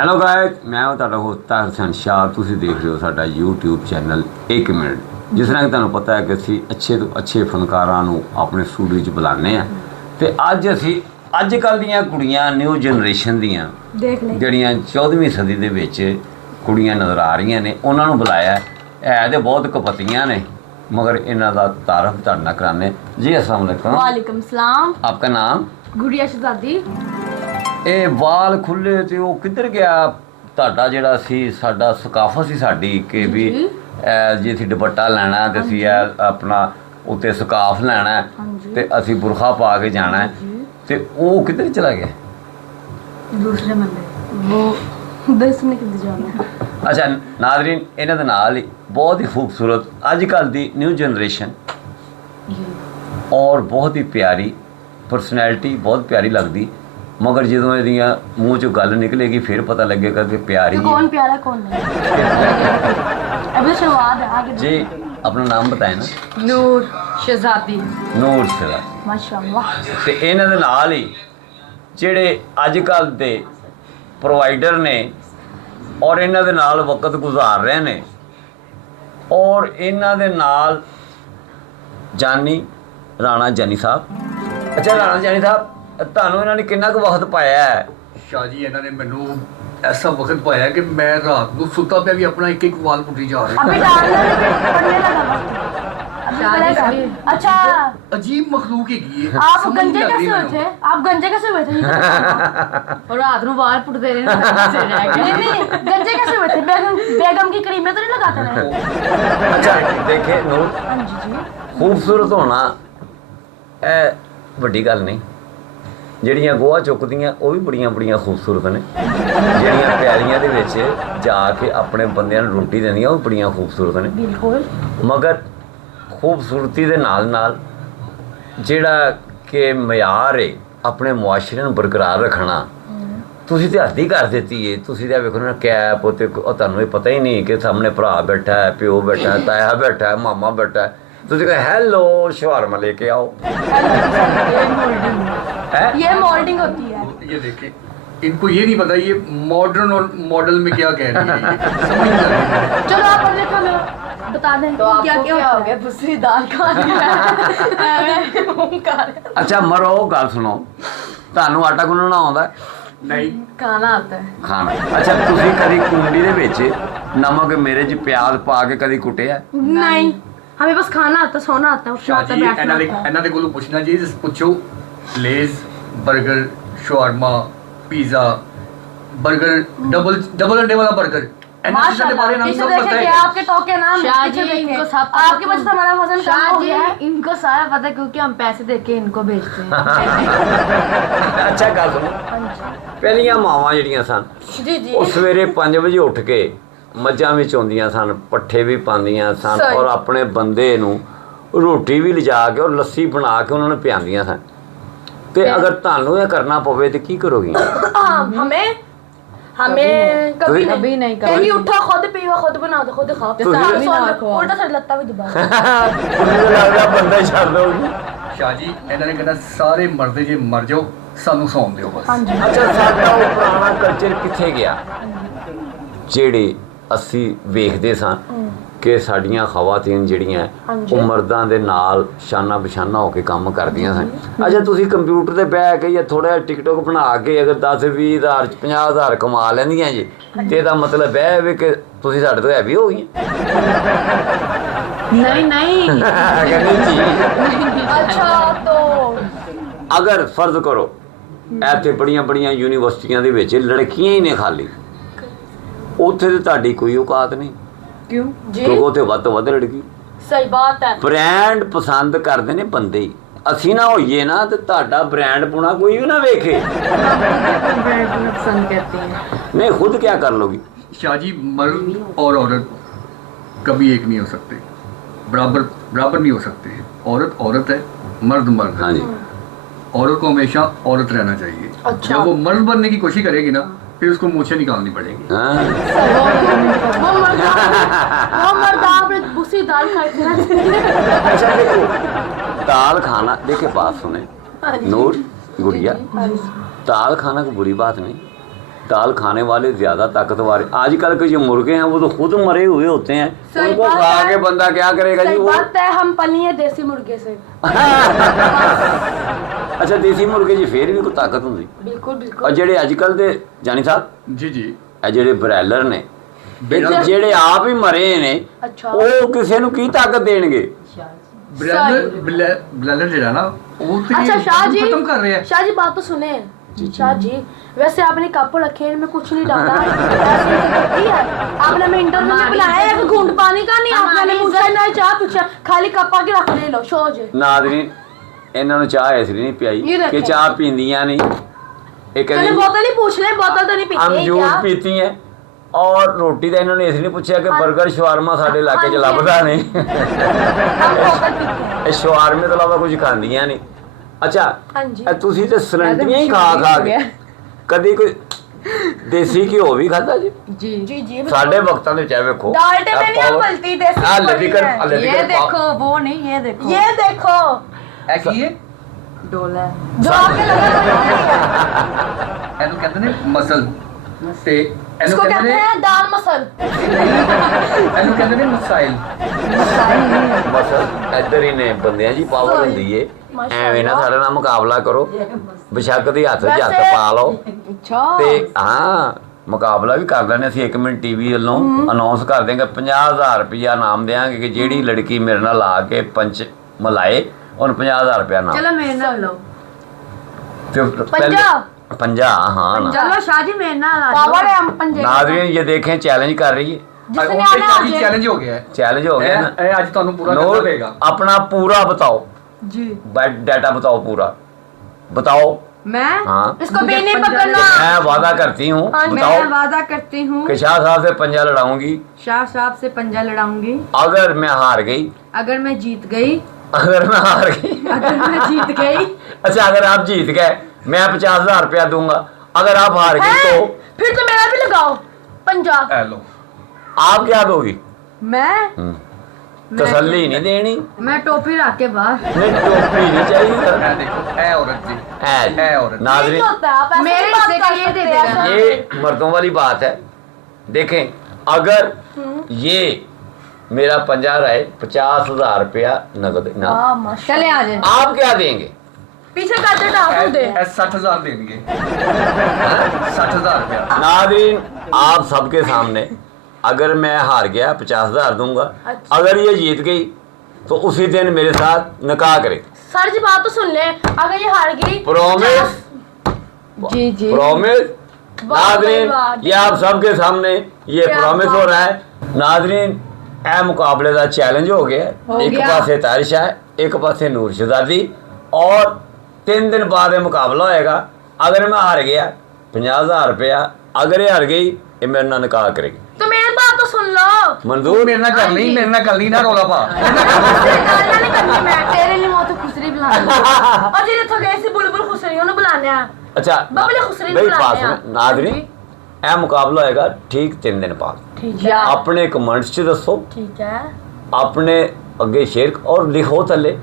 Hello guys, ਮੈਂ ਤੁਹਾਡਾ host Tahir Hasan ਸ਼ਾਹ। ਤੁਸੀਂ ਦੇਖ ਰਹੇ ਹੋ ਸਾਡਾ YouTube ਚੈਨਲ 1 ਮਿੰਟ। ਜਿਸ ਤਰ੍ਹਾਂ ਕਿ ਤੁਹਾਨੂੰ ਪਤਾ ਹੈ ਕਿ ਅਸੀਂ ਅੱਛੇ ਤੋਂ ਅੱਛੇ ਫਨਕਾਰਾਂ ਨੂੰ ਆਪਣੇ ਸਟੂਡੀਓ 'ਚ ਬੁਲਾਉਂਦੇ ਹਾਂ ਅਤੇ ਅਸੀਂ ਅੱਜ ਕੱਲ੍ਹ ਦੀਆਂ ਕੁੜੀਆਂ ਨਿਊ ਜਨਰੇਸ਼ਨ ਦੀਆਂ ਜਿਹੜੀਆਂ 14ਵੀਂ ਸਦੀ ਦੇ ਵਿੱਚ ਕੁੜੀਆਂ ਨਜ਼ਰ ਆ ਰਹੀਆਂ ਨੇ ਉਹਨਾਂ ਨੂੰ ਬੁਲਾਇਆ ਹੈ। ਤਾਂ ਬਹੁਤ ਕਪੱਤੀਆਂ ਨੇ मगर इन्हों का तारफ तुहाडे कराने जी। अस्सलाम वालेकुम। वालेकुम सलाम। आपका नाम? गुड़िया शहजादी। ये वाल खुले तो वो किधर गया तुहाडा जिहड़ा सी साडा सकाफत सी साडी कि भी जे असीं दुपट्टा लैना ते असीं अपना उत्ते सकाफ लैना ते असीं बुरखा पा के जाना ते वो किधर चला गया? दूसरे मंदिर वो दसने किधर जाना। अच्छा नाज़रीन, इन्हां दे नाल ही बहुत ही खूबसूरत अजकल की न्यू जनरेशन और बहुत ही प्यारी परसनैलिटी, बहुत प्यारी लगती, मगर जो ये मूँह चो गल निकलेगी फिर पता लगेगा कि प्यारी कौन प्यारा कौन नहीं। अभी शुरुआत है आगे जी। अपना नाम बताए ना? नूर शहजादी। नूर शहजादी माशाअल्लाह। ते इन्हां दे नाल ही जिहड़े अजकल दे प्रोवाइडर ने और इन्हां दे नाल वक्त गुजार रहे ने और इन्हां दे नाल जानी राणा जानी साहब। अच्छा राणा जानी साहब, ਤੁਹਾਨੂੰ ਇਹਨਾਂ ਨੇ ਕਿੰਨਾ ਕੁ ਵਕਤ ਪਾਇਆ ਹੈ? शाह जी इन्होंने मैनू ऐसा वक्त पाया कि मैं रात को सुता पे भी अपना एक वाल पुटी जा रहा अभी डालना है पढ़ने लगा वक्त। अच्छा अजीब मखलूक है। आप गंजे कैसे हुए थे? आप गंजे कैसे हुए थे? और रात को बाल पुटते रहे। नहीं गंजे कैसे हुए थे? बेगम की क्रीमें तो नहीं लगाते रहे? अच्छा देखे नूर, खूबसूरत होना ਵੱਡੀ ਗੱਲ ਨਹੀਂ। ਜਿਹੜੀਆਂ ਗੋਹਾ ਚੁੱਕਦੀਆਂ ਉਹ ਵੀ ਬੜੀਆਂ ਬੜੀਆਂ ਖੂਬਸੂਰਤ ਨੇ। ਜਿਹੜੀਆਂ ਪਿਆਰੀਆਂ ਦੇ ਵਿੱਚ ਜਾ ਕੇ ਆਪਣੇ ਬੰਦਿਆਂ ਨੂੰ ਰੋਟੀ ਦਿੰਦੀਆਂ ਉਹ ਬੜੀਆਂ ਖੂਬਸੂਰਤ ਨੇ। ਬਿਲਕੁਲ। ਮਗਰ ਖੂਬਸੂਰਤੀ ਦੇ ਨਾਲ ਨਾਲ ਜਿਹੜਾ ਕਿ ਮਿਆਰ ਹੈ ਆਪਣੇ ਮੁਆਸ਼ਰੇ ਨੂੰ ਬਰਕਰਾਰ ਰੱਖਣਾ, ਤੁਸੀਂ ਤਾਂ ਹੱਦ ਹੀ ਕਰ ਦਿੱਤੀ ਹੈ। ਤੁਸੀਂ ਤਾਂ ਵੇਖੋ ਨਾ ਕੈਪ ਉੱਤੇ ਤੁਹਾਨੂੰ ਇਹ ਪਤਾ ਹੀ ਨਹੀਂ ਕਿ ਸਾਹਮਣੇ ਭਰਾ ਬੈਠਾ ਹੈ, ਪਿਓ ਬੈਠਾ ਹੈ, ਤਾਇਆ ਬੈਠਾ ਹੈ, ਮਾਮਾ ਬੈਠਾ है। तुझे कहा हेलो शवारमा लेके आओ। ये मोल्डिंग होती है। ये देखें, इनको ये नहीं पता ये मॉडर्न और मॉडल में क्या कह रही है। समझ नहीं आ रही। चलो आप अपने खाना बता दें तो क्या क्या हो गया। दूसरी दाल खानी है। अच्छा मरो गल सुनो, ਤੁਹਾਨੂੰ ਆਟਾ ਗੁੰਨਣਾ ਆਉਂਦਾ? नहीं खाना आता है ਖਾਣਾ। ਅੱਛਾ ਤੁਸੀਂ ਕਦੀ ਕੁੰਡੀ ਦੇ ਵਿੱਚ ਨਮਕ ਮਿਰਚ ਪਿਆਜ਼ ਪਾ ਕੇ ਕਦੀ ਕੁੱਟਿਆ? नहीं, हमें बस खाना आता, सोना आता, उठना शाह आता, जी बैठना आता। इन्होंने को पूछना चाहिए, पूछो लेज burger shawarma pizza burger double अंडे वाला बर्गर माशाल्लाह। पीछे देखे कि आपके टोके नाम पीछे देखे आपके वजह से हमारा वजन कम हो गया है। इनको सारा पता है क्योंकि हम पैसे देके इनको भेजते हैं। ਅੱਛਾ ਗੱਲ ਸੁਣੋ, ਪਹਿਲੀਆਂ ਮਾਵਾਂ ਜਿਹੜੀਆਂ ਸਨ जी जी ਉਹ ਸਵੇਰੇ 5 ਵਜੇ ਉੱਠ ਕੇ ਮੱਝਾਂ ਵਿੱਚ ਆਉਂਦੀਆਂ ਸਨ, ਪੱਠੇ ਵੀ ਪਾਉਂਦੀਆਂ ਸਨ ਔਰ ਆਪਣੇ ਬੰਦੇ ਨੂੰ ਰੋਟੀ ਵੀ ਲਿਜਾ ਕੇ ਔਰ ਲੱਸੀ ਬਣਾ ਕੇ ਉਹਨਾਂ ਨੂੰ ਪਿਆਉਂਦੀਆਂ ਸਨ। ਤੇ अगर ਤੁਹਾਨੂੰ ਇਹ ਕਰਨਾ ਪਵੇ ਤੇ ਕੀ ਕਰੋਗੀ? हमें कभी कभी नहीं कभी उठा खुद पीवा खुद बनाओ तो खुद खाओ। उल्टा सर लत्ता भी दबा। ਤੁਹਾਨੂੰ ਲੱਗਦਾ ਬੰਦਾ ਹੀ ਛੱਡ ਦੋਗੀ। शाह जी इन्होंने कहना सारे मरदे जे मर जाओ सानू सौन दिओ बस। ਅੱਛਾ ਸਾਡਾ ਉਹ ਪੁਰਾਣਾ ਕਲਚਰ ਕਿੱਥੇ ਗਿਆ ਜਿਹੜੇ ਅਸੀਂ ਵੇਖਦੇ ਸਾਂ ਕਿ ਸਾਡੀਆਂ ਖਵਾਤੀਨ ਜਿਹੜੀਆਂ ਉਹ ਮਰਦਾਂ ਦੇ ਨਾਲ ਸ਼ਾਨਾ ਬਿਸ਼ਾਨਾ ਹੋ ਕੇ ਕੰਮ ਕਰਦੀਆਂ ਸਨ। ਅੱਛਾ ਤੁਸੀਂ ਕੰਪਿਊਟਰ ਤੇ ਬਹਿ ਕੇ ਜਾਂ ਥੋੜਾ ਜਿਹਾ ਟਿਕਟੋਕ ਬਣਾ ਕੇ ਅਗਰ 10-20,000 50,000 ਕਮਾ ਲੈਂਦੀਆਂ ਜੀ ਤੇ ਇਹਦਾ ਮਤਲਬ ਇਹ ਵੀ ਕਿ ਤੁਸੀਂ ਸਾਡੇ ਤੋਂ ਹੈਵੀ ਹੋ ਗਈਆਂ? नहीं नहीं ਕਹਿੰਦੀ ਜੀ अच्छा तो ਅਗਰ ਫਰਜ਼ ਕਰੋ ਇੱਥੇ ਬੜੀਆਂ ਬੜੀਆਂ ਯੂਨੀਵਰਸਿਟੀਆਂ ਦੇ ਵਿੱਚ ਲੜਕੀਆਂ ਹੀ ਨੇ ਖਾਲੀ, ਉੱਥੇ ਤੇ ਤੁਹਾਡੀ ਕੋਈ ਔਕਾਤ ਨਹੀਂ क्यों जी ਕਿਉਂਕਿ ਉੱਥੇ ਵੱਧ ਤੋਂ ਵੱਧ ਲੜਕੀ सही बात है। ਬ੍ਰਾਂਡ ਪਸੰਦ ਕਰਦੇ ਨੇ ਬੰਦੇ ਹੀ। ਅਸੀਂ ਨਾ ਹੋਈਏ ਨਾ ਤੇ ਤੁਹਾਡਾ ਬ੍ਰਾਂਡ ਪੁਣਾ ਕੋਈ ਵੀ ਨਾ ਵੇਖੇ। पसंद करते हैं। ਨਹੀਂ ਖੁਦ ਕਿਆ ਕਰ ਲੋਗੀ? शाह जी मर्द और औरत कभी एक नहीं हो सकते, बराबर बराबर नहीं हो सकते। औरत औरत है, मर्द मर्द है। हाँ जी। औरत को हमेशा औरत रहना चाहिए। अच्छा। जब वो मर्द बनने की कोशिश करेगी ना फिर उसको मूछें निकालनी पड़ेगी। हाँ। वो मर्द आपने दूसरी दाल खाई थी। अच्छा देखो दाल खाना, देखिए बात सुने नूर गुड़िया, दाल खाना कोई बुरी बात नहीं, दाल खाने वाले ज्यादा ताकतवर हैं। आजकल के जो मुर्गे हैं वो तो खुद मरे हुए होते हैं, सही उनको बात खा है। के बंदा क्या करेगा जी सही वो। बात है, हम पली है देसी मुर्गे से। अच्छा देसी मुर्गे जी फिर भी कोई ताकत ਹੁੰਦੀ। बिल्कुल और बिल्कुल। ਜਿਹੜੇ ਅੱਜ ਕੱਲ ਦੇ ਜਾਨੀ ਸਾਹਿਬ जी जी ਇਹ ਜਿਹੜੇ ਬ੍ਰਾਇਲਰ ਨੇ ਬਿਲਕੁਲ। ਜਿਹੜੇ ਆਪ ਹੀ ਮਰੇ ਨੇ अच्छा ਉਹ ਕਿਸੇ ਨੂੰ ਕੀ ਤਾਕਤ ਦੇਣਗੇ। ब्लेंडर ਜਿਹੜਾ ਨਾ ਉਹ ਤੇ अच्छा शाह जी, खत्म कर रहे हैं। शाह जी बात तो सुने। शाह जी वैसे आपने कप रखे हैं, इनमें कुछ नहीं डाला। ऐसे ही तो करती है। आपने हमें इंटरव्यू में बुलाया है, एक घूंट पानी का नहीं, आपने मुझसे ना चाह पूछा, खाली कप आके रख ले लो शो जी। ਨਾਜ਼ਰੀਨ ਇਹਨਾਂ ਨੂੰ ਚਾਹ ਇਸ ਲਈ ਨਹੀਂ ये ਪਿਆਈ देखें। ਕਿ ਚਾਹ ਪੀਂਦੀਆਂ ਨਹੀਂ, ਇਹ चले ਕਹਿੰਦੀ बोतल ही पूछ ले, बोतल तो नहीं पीती हम है जूस क्या? पीती हैं। और रोटी ਦਾ ਇਹਨਾਂ ਨੇ ਇਸ ਲਈ ਪੁੱਛਿਆ ਕਿ 버ਗਰ ਸ਼ਵਾਰਮਾ ਸਾਡੇ ਇਲਾਕੇ 'ਚ ਹਾਂਜੀ। ਲੱਭਦਾ ਨਹੀਂ। हम बोतल पीते हैं। ਇਹ ਸ਼ਵਾਰਮੇ ਤੋਂ ਇਲਾਵਾ ਕੁਝ ਖਾਂਦੀਆਂ ਨਹੀਂ। ਅੱਛਾ ਹਾਂਜੀ। ਇਹ ਤੁਸੀਂ ਤੇ ਸਿਲੰਡਰੀਆਂ ਹੀ ਖਾ ਖਾ ਕੇ ਕਦੀ ਕੋਈ ਦੇਸੀ ਘਿਓ ਵੀ ਖਾਦਾ ਜੀ? जी जी जी ਸਾਡੇ ਵਕਤਾਂ ਦੇ ਚਾਹੇ ਵੇਖੋ डालटे में नहीं उबलती, देसी ਆ उबलती ਲੇਕਿਨ है। ये देखो, वो नहीं, ये देखो, ये देखो ਇਹ ਕੀ ਹੈ? डोला है। जो आपने लगा था, ਇਹਨੂੰ ਕਹਿੰਦੇ ਨੇ ਮਸਲ ਤੇ ਇਹਨੂੰ इसको कहते हैं दाल मसल। ਇਹਨੂੰ ਕਹਿੰਦੇ ਨੇ ਮਸਾਈਲ। ਬਸ ਇੱਧਰ ਹੀ ਨੇ ਬੰਦਿਆਂ ਜੀ ਪਾਵਰ ਹੁੰਦੀ ਏ। ਐਵੇਂ ਨਾ ਸਾਡੇ ਨਾਲ ਮੁਕਾਬਲਾ ਕਰੋ, ਬੇਸ਼ੱਕ ਦੀ ਹੱਥ 'ਚ ਹੱਥ ਵੈਸੇ- ਪਾ ਲਓ अच्छा ਤੇ ਹਾਂ ਮੁਕਾਬਲਾ ਵੀ ਕਰ ਲੈਣੇ ਅਸੀਂ। 1 ਮਿੰਟ ਟੀਵੀ ਵੱਲੋਂ ਅਨਾਉਂਸ ਕਰ ਦੇਂਗੇ 50,000 ਰੁਪਇਆ ਨਾਮ ਦੇਾਂਗੇ ਕਿ ਜਿਹੜੀ ਲੜਕੀ ਮੇਰੇ ਨਾਲ ਆ ਕੇ ਪੰਚ ਮਲਾਏ ਉਹਨੂੰ 50,000 ਰੁਪਇਆ ਨਾਮ। चलो मेरे नाल लो। ਤੇ ਪਹਿਲੇ 50 हाँ ना। चलो शाह जी मेरे नाल आ पावर जाओ। है हम पंजे का। नाज़रीन ये देखें चैलेंज कर रही है, जिसने ਹੁਣ आना ਤੇ आ ਚੈलेंज ਹੋ ਗਿਆ ਹੈ। चैलेंज हो गया ना। ਇਹ ਅੱਜ ਤੁਹਾਨੂੰ ਪੂਰਾ ਕਰਨਾ नूर ਪਏगा। अपना पूरा बताओ, जी डाटा बताओ पूरा बताओ। मैं हाँ इसको भी नहीं पकड़ना। मैं वादा करती हूँ हाँ, मैं बताओ वादा करती हूँ कि शाह साहब से पंजा लड़ाऊंगी शाह साहब से पंजा लड़ाऊंगी अगर मैं हार गई। अगर मैं जीत गई। अगर मैं हार गई अगर मैं जीत गई अच्छा अगर आप जीत गए मैं 50,000 रुपया दूंगा, अगर आप हार गई हैं? तो फिर तो मेरा भी लगाओ पंजाब। ਇਹ ਲਓ। आप क्या दोगी? मैं तसल्ली नहीं देनी, मैं टोपी रख के बाहर। नहीं टोपी नहीं चाहिए। ਇਹ ਦੇਖੋ ਇਹ ਔਰਤ ਜੀ ਇਹ औरत। ये नाज़रीन क्या होता है? आप ऐसे मेरे नहीं बात हिस्से का कर ये दे सकते देगा। ऐसा। ये मर्दों वाली बात है। देखें अगर ये मेरा पंजा रहे 50,000 रुपया नगद ना, हाँ, माशाल्लाह। चले आ जाए। आप क्या देंगे? पीछे करते डाल दे। ਇਹ 60,000 ਦੇਣਗੇ। 60,000 रुपया। नाज़रीन आप सबके सामने अगर मैं हार गया 50,000 दूंगा, अच्छा। अगर ये जीत गई तो उसी दिन मेरे साथ निकाह करे। सर जी बात तो सुन ले, अगर ये हार गई प्रॉमिस जी जी प्रॉमिस। वाह नाज़रीन वाह। ये आप सबके सामने ये क्या प्रॉमिस बात। हो रहा है। नाज़रीन ਇਹ ਮੁਕਾਬਲੇ ਦਾ ਚੈਲੰਜ ਹੋ ਗਿਆ। ਇੱਕ ਗਿਆ। ਪਾਸੇ ਤਾਰਿਸ਼ਾ ਹੈ, ਇੱਕ ਪਾਸੇ ਨੂਰ ਸ਼ਹਜ਼ਾਦੀ, ਔਰ 3 ਦਿਨ ਬਾਅਦ ਇਹ ਮੁਕਾਬਲਾ ਹੋਏਗਾ। ਅਗਰ ਮੈਂ ਹਾਰ ਗਿਆ 50,000 रुपया, अगर ये हार गई ये मेरे ਨਾਲ ਨਿਕਾਹ ਕਰੇਗੀ। तो मेरी बात तो सुन लो। मंजूर? ਮੇਰੇ ਨਾਲ ਕਰ ਲਈ, ਮੇਰੇ ਨਾਲ ਕਰ ਲਈ ਨਾ ਰੋਲਾ ਪਾ। तेरे गालियां नहीं करनी मैं, तेरे लिए मैं तो खुसरी बुलानी है। और जिन्हें तो गए सी बुलबुल खुसरी उन्हें बुलाने हैं। अच्छा बबली खुसरी भाई बुलाने पास हैं। में नाज़रीन ਇਹ ਮੁਕਾਬਲਾ ਹੋਏਗਾ ਠੀਕ 3 ਦਿਨ ਬਾਅਦ। ठीक है ਆਪਣੇ ਕਮੈਂਟਸ 'ਚ ਦੱਸੋ, ठीक है। ਆਪਣੇ ਅੱਗੇ ਸ਼ੇਅਰ ਔਰ ਲਿਖੋ ਥੱਲੇ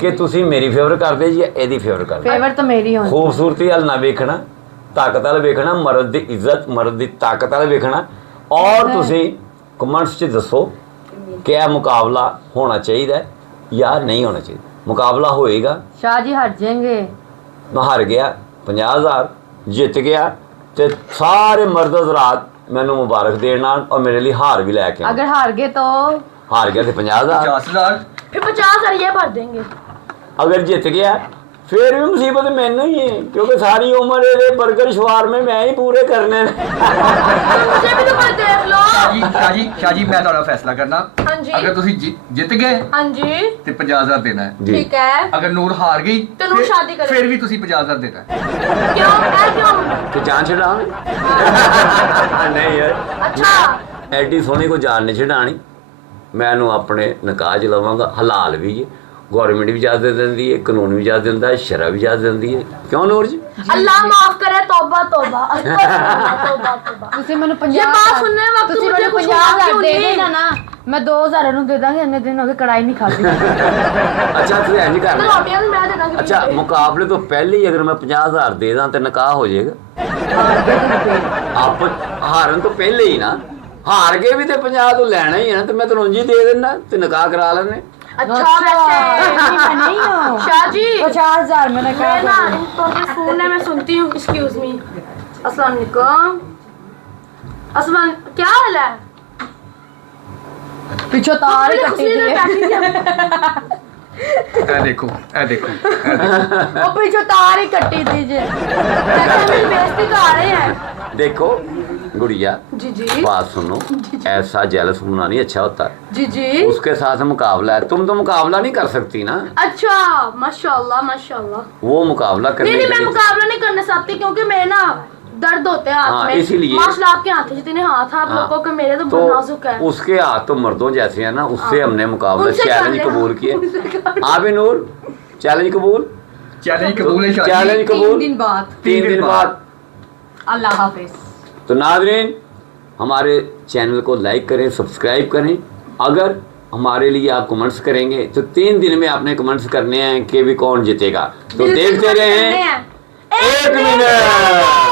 ਕਿ ਤੁਸੀਂ ਮੇਰੀ ਫੇਵਰ ਕਰਦੇ ਜੀ ਜਾਂ ਇਹਦੀ ਫੇਵਰ ਕਰਦੇ। फेवर तो मेरी होनी। ਖੂਬਸੂਰਤੀ ਵੱਲ ਨਾ ਵੇਖਣਾ, ਤਾਕਤ ਵੱਲ ਵੇਖਣਾ, ਮਰਦ ਦੀ ਇੱਜ਼ਤ ਮਰਦ ਦੀ ਤਾਕਤ ਵੱਲ ਵੇਖਣਾ। ਔਰ ਤੁਸੀਂ ਕਮੈਂਟਸ 'ਚ ਦੱਸੋ ਕਿ ਇਹ ਮੁਕਾਬਲਾ ਹੋਣਾ ਚਾਹੀਦਾ ਹੈ ਜਾਂ ਨਹੀਂ ਹੋਣਾ ਚਾਹੀਦਾ। ਮੁਕਾਬਲਾ ਹੋਏਗਾ, शाह जी हट जाएंगे। ਮੈਂ ਹਾਰ ਗਿਆ 50,000, ਜਿੱਤ ਗਿਆ ਤੇ ਸਾਰੇ ਮਰਦ ਹਜ਼ਰਾਤ ਮੈਨੂੰ ਮੁਬਾਰਕ ਦੇਣ ਨਾਲ ਔਰ ਮੇਰੇ ਲਈ ਹਾਰ ਵੀ ਲੈ ਕੇ ਆਉਣ। अगर हार गए तो हार गया थे 50,000, 50,000 फिर 50,000 ये भर देंगे। अगर जीत गया फिर भी मुसीबत मैनू ही है क्योंकि सारी उम्र ये बर्गर शवार में मैं ही पूरे करने ने। तो मुझे भी तो कोई देख लो। शाह जी मैं ਤੁਹਾਡਾ ਫੈਸਲਾ ਕਰਨਾ। हाँ जी। ਅਗਰ ਤੁਸੀਂ ਜਿੱਤ ਗਏ हाँ जी ਤੇ 50,000 ਦੇਣਾ ਹੈ। जी ठीक है। ਅਗਰ ਨੂਰ ਹਾਰ ਗਈ तो ਨੂਰ शादी करे। ਫਿਰ ਵੀ ਤੁਸੀਂ 50,000 ਦੇਣਾ ਹੈ। क्यों है क्यों? तो जान छड़ा नहीं यार अच्छा ਐਡੀ ਸੋਹਣੀ ਕੋ ਜਾਨ ਨਹੀਂ ਛਡਾਣੀ। ਮੈਂ ਇਹਨੂੰ ਆਪਣੇ ਨਿਕਾਹ 'ਚ ਲਵਾਂਗਾ, ਹਲਾਲ ਵੀ ਹੈ गवर्नमेंट भी इजाजत देती है, कानून भी इजाजत देता है, शरा भी इजाजत देती है। क्यों नूर जी? अल्लाह माफ करे, तौबा तौबा तौबा तौबा। ਤੁਸੀਂ ਮੈਨੂੰ ये बात सुनने वक्त ਤੁਸੀਂ मुझे ਮੈਨੂੰ कुछ 50,000 क्यों ਦੇ नहीं? ਦੇਣਾ ਨਾ, ਮੈਂ 2,000 ਨੂੰ ਦੇ ਦਾਂਗੀ। ਇੰਨੇ ਦਿਨ ਹੋ ਗਏ ਕੜਾਈ ਨਹੀਂ ਖਾਧੀ। अच्छा तू इंज तो कर, रोटियां भी मैं दे दूंगी। अच्छा मुकाबले तो पहले ही अगर मैं 50,000 दे दा तो निकाह हो जाएगा। आप हारन तो पहले ही ना, हार के भी तो 50 तो लेना ही है ना, तो मैं तो ਉਂਝ ही दे देना ते निकाह करा लेने। अच्छा वैसे मैं नहीं हूँ शाह जी, 50,000 मैंने कहा मैं ना इनको भी फोन है, मैं सुनती हूँ। एक्सक्यूज मी, अस्सलाम वालेकुम। अस्सलाम, क्या हाल है? पिछो तार ही मेरी कटी खुशी थी। में बैठी थी। ਇਹ ਦੇਖੋ ਇਹ देखो वो पिछो तार ही कटी थी जी। जैसे मेरी बेइज्जती कर रहे हैं। देखो गुड़िया, जी जी बात सुनो, ऐसा जेलस होना नहीं अच्छा होता। जी जी। उसके साथ मुकाबला है, तुम तो मुकाबला नहीं कर सकती ना, अच्छा, माशाल्लाह माशाल्लाह। वो मुकाबला करने नहीं के मैं लिए- मुकाबला नहीं करना चाहती, क्योंकि मैं ना दर्द होते हैं हाथ हाँ, में। इसीलिए। माशाल्लाह आपके हाथ जितने हाथ आप हाँ, लोगों के, मेरे तो बहुत नाजुक है। उसके हाथ तो मर्दों जैसे हैं ना, उससे हाँ। हमने मुकाबला उनसे कर चैलेंज लेना। कबूल किए। उनसे कर लेना। आप नूर चैलेंज कबूल, चैलेंज कबूल है शाह जी। चैलेंज 3 कबूल। दिन बाद 3 दिन बाद। अल्लाह हाफिज। तो नाज़रीन, हमारे चैनल को लाइक करें, सब्सक्राइब करें। अगर हमारे लिए आप कमेंट्स करेंगे तो 3 दिन में आपने कमेंट्स करने हैं कि भी कौन जीतेगा। तो बिल्कुल देखते करने रहें हैं। 1 मिनट।